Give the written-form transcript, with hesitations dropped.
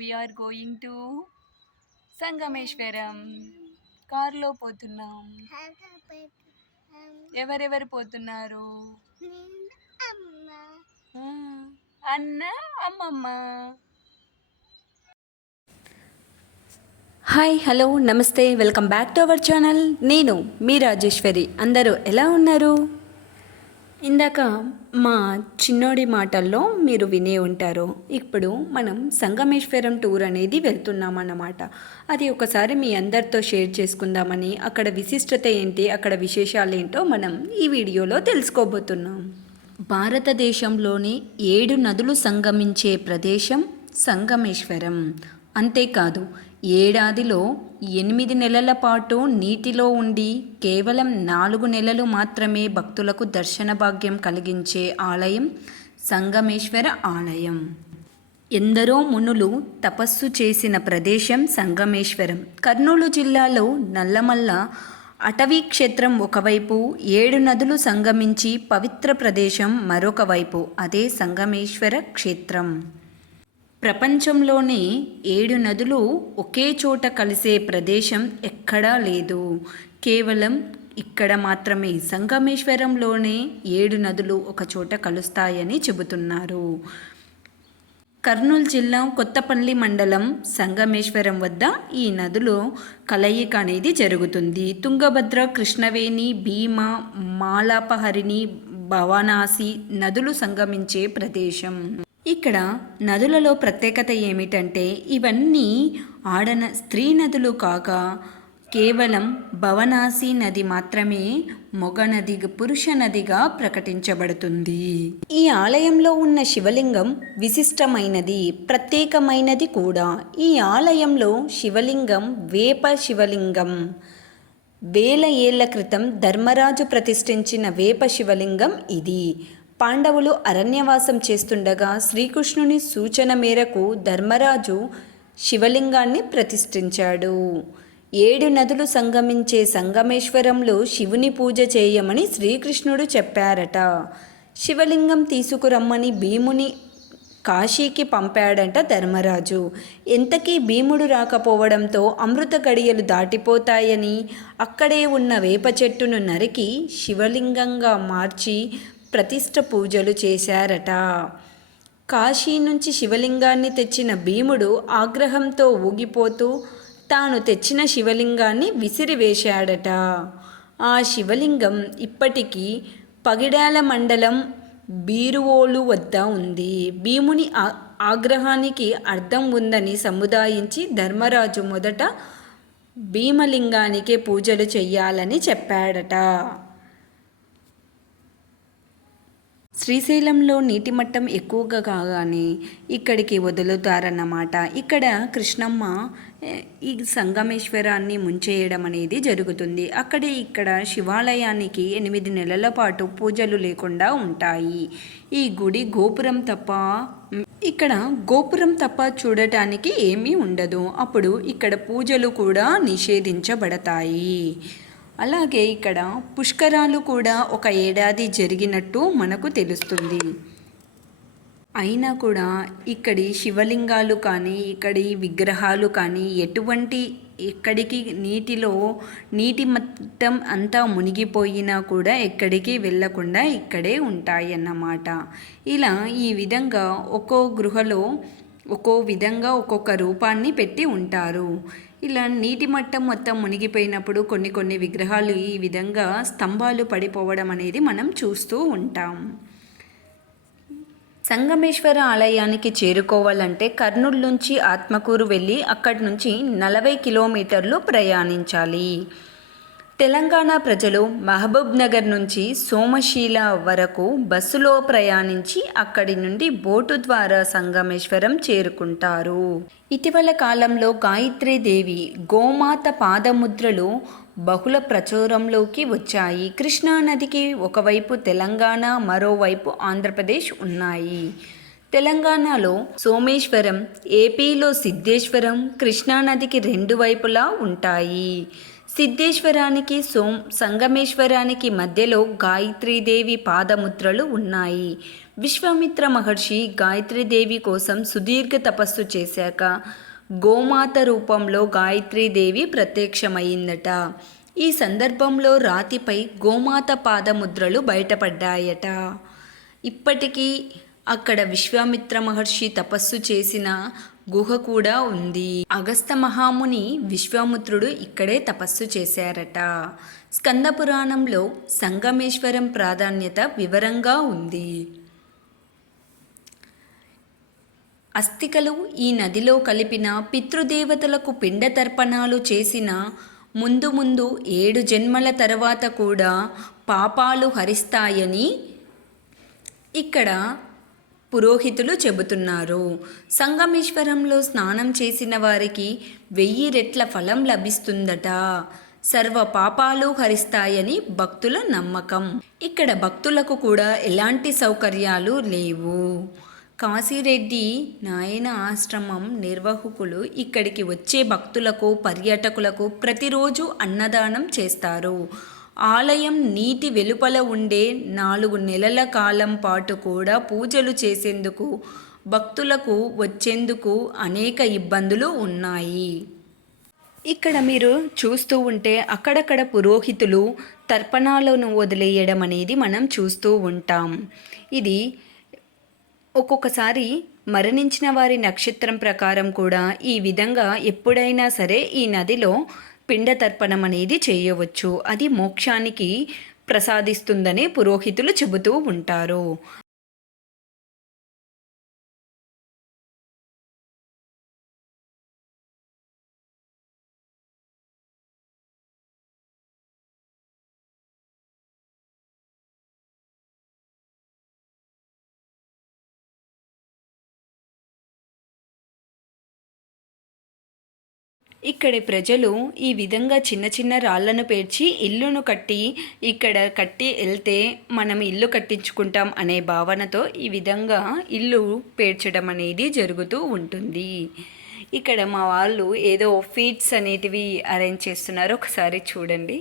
We are going to Sangameswaram. కారులో పోతున్నాం. ఎవరెవరు పోతున్నారు? అన్న, అమ్మమ్మ. హాయ్, హలో, నమస్తే, welcome back to our channel. నేను మీ రాజేశ్వరి. అందరూ ఎలా ఉన్నారు? ఇందాక మా చిన్నోడి మాటల్లో మీరు వినే ఉంటారు. ఇప్పుడు మనం సంగమేశ్వరం టూర్ అనేది వెళ్తున్నామన్నమాట. అది ఒకసారి మీ అందరితో షేర్ చేసుకుందామని, అక్కడ విశిష్టత ఏంటి, అక్కడ విశేషాలు ఏంటో మనం ఈ వీడియోలో తెలుసుకోబోతున్నాం. భారతదేశంలోని 7 నదులు సంగమించే ప్రదేశం సంగమేశ్వరం. అంతేకాదు, ఏడాదిలో 8 నెలల పాటు నీటిలో ఉండి కేవలం 4 నెలలు మాత్రమే భక్తులకు దర్శన భాగ్యం కలిగించే ఆలయం సంగమేశ్వర ఆలయం. ఎందరో మునులు తపస్సు చేసిన ప్రదేశం సంగమేశ్వరం. కర్నూలు జిల్లాలో నల్లమల్ల అటవీ క్షేత్రం ఒకవైపు, 7 నదులు సంగమించి పవిత్ర ప్రదేశం మరొక వైపు. అదే సంగమేశ్వర క్షేత్రం. ప్రపంచంలోనే 7 నదులు ఒకే చోట కలిసే ప్రదేశం ఎక్కడా లేదు. కేవలం ఇక్కడ మాత్రమే సంగమేశ్వరంలోనే 7 నదులు ఒక చోట కలుస్తాయని చెబుతున్నారు. కర్నూలు జిల్లా కొత్తపల్లి మండలం సంగమేశ్వరం వద్ద ఈ నదులు కలయిక అనేది జరుగుతుంది. తుంగభద్ర, కృష్ణవేణి, భీమా, మాలాపహరిణి, భవనాసి నదులు సంగమించే ప్రదేశం. ఇక్కడ నదులలో ప్రత్యేకత ఏమిటంటే, ఇవన్నీ స్త్రీ నదులు కాక కేవలం భవనాసి నది మాత్రమే మొగ నది, పురుష నదిగా ప్రకటించబడుతుంది. ఈ ఆలయంలో ఉన్న శివలింగం విశిష్టమైనది, ప్రత్యేకమైనది కూడా. ఈ ఆలయంలో శివలింగం వేప శివలింగం. 1000 ఏళ్ల క్రితం ధర్మరాజు ప్రతిష్ఠించిన వేప శివలింగం ఇది. పాండవులు అరణ్యవాసం చేస్తుండగా శ్రీకృష్ణుని సూచన మేరకు ధర్మరాజు శివలింగాన్ని ప్రతిష్ఠించాడు. 7 నదులు సంగమించే సంగమేశ్వరంలో శివుని పూజ చేయమని శ్రీకృష్ణుడు చెప్పారట. శివలింగం తీసుకురమ్మని భీముని కాశీకి పంపాడంట ధర్మరాజు. ఎంతకీ భీముడు రాకపోవడంతో అమృత గడియలు దాటిపోతాయని అక్కడే ఉన్న వేప చెట్టును నరికి శివలింగంగా మార్చి ప్రతిష్ఠ పూజలు చేశారట. కాశీ నుంచి శివలింగాన్ని తెచ్చిన భీముడు ఆగ్రహంతో ఊగిపోతూ తాను తెచ్చిన శివలింగాన్ని విసిరివేశాడట. ఆ శివలింగం ఇప్పటికీ పగిడాల మండలం బీరువోలు వద్ద ఉంది. భీముని ఆగ్రహానికి అర్థం ఉందని సముదాయించి ధర్మరాజు మొదట భీమలింగానికే పూజలు చెయ్యాలని చెప్పాడట. శ్రీశైలంలో నీటి మట్టం ఎక్కువగా కాగానే ఇక్కడికి వదులుతారన్నమాట. ఇక్కడ కృష్ణమ్మ ఈ సంగమేశ్వరాన్ని ముంచేయడం అనేది జరుగుతుంది. ఇక్కడ శివాలయానికి 8 నెలల పాటు పూజలు లేకుండా ఉంటాయి. ఈ గుడి గోపురం తప్ప చూడటానికి ఏమీ ఉండదు. అప్పుడు ఇక్కడ పూజలు కూడా నిషేధించబడతాయి. అలాగే ఇక్కడ పుష్కరాలు కూడా ఒక ఏడాది జరిగినట్టు మనకు తెలుస్తుంది. అయినా కూడా ఇక్కడి శివలింగాలు కానీ, ఇక్కడి విగ్రహాలు కానీ ఎక్కడికి నీటి మట్టం అంతా మునిగిపోయినా కూడా ఎక్కడికి వెళ్ళకుండా ఇక్కడే ఉంటాయి అన్నమాట. ఇలా ఈ విధంగా ఒక్కో గృహలో ఒక్కో విధంగా ఒక్కొక్క రూపాన్ని పెట్టి ఉంటారు. ఇలా నీటి మట్టం మొత్తం మునిగిపోయినప్పుడు కొన్ని విగ్రహాలు ఈ విధంగా స్తంభాలు పడిపోవడం అనేది మనం చూస్తూ ఉంటాం. సంగమేశ్వర ఆలయానికి చేరుకోవాలంటే కర్నూలు నుంచి ఆత్మకూరు వెళ్ళి అక్కడి నుంచి 40 కిలోమీటర్లు ప్రయాణించాలి. తెలంగాణ ప్రజలు మహబూబ్ నగర్ నుంచి సోమశీల వరకు బస్సులో ప్రయాణించి అక్కడి నుండి బోటు ద్వారా సంగమేశ్వరం చేరుకుంటారు. ఇటీవల కాలంలో గాయత్రీదేవి, గోమాత పాదముద్రలు బహుళ ప్రచురంలోకి వచ్చాయి. కృష్ణానదికి ఒకవైపు తెలంగాణ, మరోవైపు ఆంధ్రప్రదేశ్ ఉన్నాయి. తెలంగాణలో సోమేశ్వరం, ఏపీలో సిద్ధేశ్వరం కృష్ణానదికి 2 వైపులా ఉంటాయి. సిద్ధేశ్వరానికి సంగమేశ్వరానికి మధ్యలో గాయత్రీదేవి పాదముద్రలు ఉన్నాయి. విశ్వామిత్ర మహర్షి గాయత్రీదేవి కోసం సుదీర్ఘ తపస్సు చేశాక గోమాత రూపంలో గాయత్రీదేవి ప్రత్యక్షమైందట. ఈ సందర్భంలో రాతిపై గోమాత పాదముద్రలు బయటపడ్డాయట. ఇప్పటికీ అక్కడ విశ్వామిత్ర మహర్షి తపస్సు చేసిన గుహ కూడా ఉంది. అగస్త్య మహాముని విశ్వామిత్రుడు ఇక్కడే తపస్సు చేశారట. స్కంద పురాణంలో సంగమేశ్వరం ప్రాధాన్యత వివరంగా ఉంది. అస్థికలు ఈ నదిలో కలిపిన పితృదేవతలకు పిండ తర్పణాలు చేసిన ముందు 7 జన్మల తర్వాత కూడా పాపాలు హరిస్తాయని ఇక్కడ పురోహితులు చెబుతున్నారు. సంగమేశ్వరంలో స్నానం చేసిన వారికి 1000 రెట్ల ఫలం లభిస్తుందట. సర్వ పాపాలు హరిస్తాయని భక్తుల నమ్మకం. ఇక్కడ భక్తులకు కూడా ఎలాంటి సౌకర్యాలు లేవు. కాశీరెడ్డి నాయన ఆశ్రమం నిర్వాహకులు ఇక్కడికి వచ్చే భక్తులకు పర్యాటకులకు ప్రతిరోజు అన్నదానం చేస్తారు. ఆలయం నీటి వెలుపల ఉండే 4 నెలల కాలం పాటు కూడా పూజలు చేసేందుకు భక్తులకు వచ్చేందుకు అనేక ఇబ్బందులు ఉన్నాయి. ఇక్కడ మీరు చూస్తూ ఉంటే అక్కడక్కడ పురోహితులు తర్పణాలను వదిలేయడం అనేది మనం చూస్తూ ఉంటాం. ఇది ఒక్కొక్కసారి మరణించిన వారి నక్షత్రం ప్రకారం కూడా ఈ విధంగా ఎప్పుడైనా సరే ఈ నదిలో పిండ తర్పణం అనేది చేయవచ్చు. అది మోక్షానికి ప్రసాదిస్తుందని పురోహితులు చెబుతూ ఉంటారు. ఇక్కడి ప్రజలు ఈ విధంగా చిన్న చిన్న రాళ్లను పేర్చి ఇల్లును కట్టి ఇక్కడ కట్టి వెళ్తే మనం ఇల్లు కట్టించుకుంటాం అనే భావనతో ఈ విధంగా ఇల్లు పేర్చడం అనేది జరుగుతూ ఉంటుంది. ఇక్కడ మా వాళ్ళు ఏదో ఫీట్స్ అనేటివి అరేంజ్ చేస్తున్నారు. ఒకసారి చూడండి.